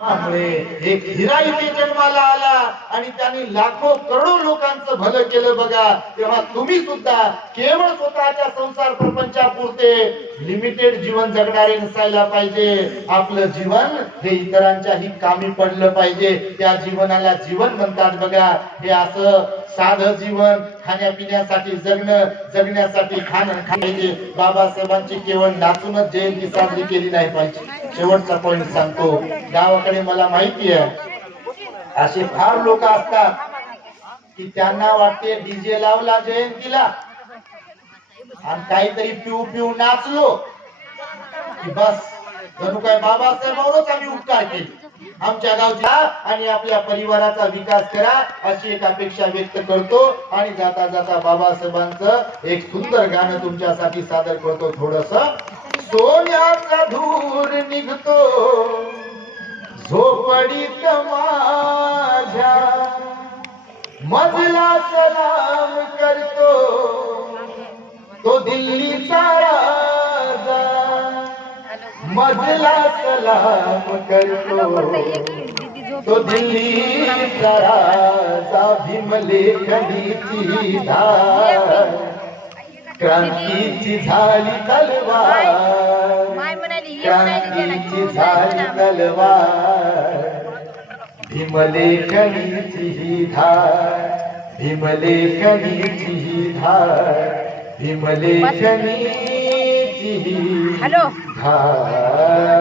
त्यामुळे एक हिरा इथे जन्माला आला आणि त्यांनी लाखो करोडो लोकांचं भलं केलं बघा. तेव्हा तुम्ही सुद्धा केवळ स्वतःच्या संसार प्रपंचापुरते लिमिटेड जीवन जगणारे नसायला पाहिजे. आपलं जीवन हे इतरांच्याही कामी पडलं पाहिजे. त्या जीवनाला जीवन म्हणतात बघा. हे असं साधं जीवन, खाण्यापिण्यासाठी जगणं, जगण्यासाठी खाणं खायचे. बाबासाहेबांची केवळ नाचूनच जयंती साजरी केली नाही पाहिजे. शेवटचा पॉइंट सांगतो. गावाकडे मला माहिती आहे असे फार लोक असतात की त्यांना वाटते डीजे लावला जयंतीला आणि काहीतरी पिऊ पिऊ नाचलो की बस जणू काय बाबासाहेबांवरच आम्ही उपकार केले. आमच्या गावचा आणि आपल्या परिवाराचा विकास करा अशी एक अपेक्षा व्यक्त करतो. आणि जाता जाता बाबासाहेबांचं एक सुंदर गाणं तुमच्यासाठी सादर करतो. थोडस सोन्याचा धूर निघतो झोपडीत माझ्या, मजला सलाम करतो तो दिल्लीचा राजा, मजला सलाम करतो तो दिल्लीचा राजा. भीमलेखनीची धार क्रांतीची झाली तलवार, क्रांतीची झाली तलवार. भीमलेखनीची ही धार, भीमलेखनीची ही धार, भीमलेखनीची ही धार.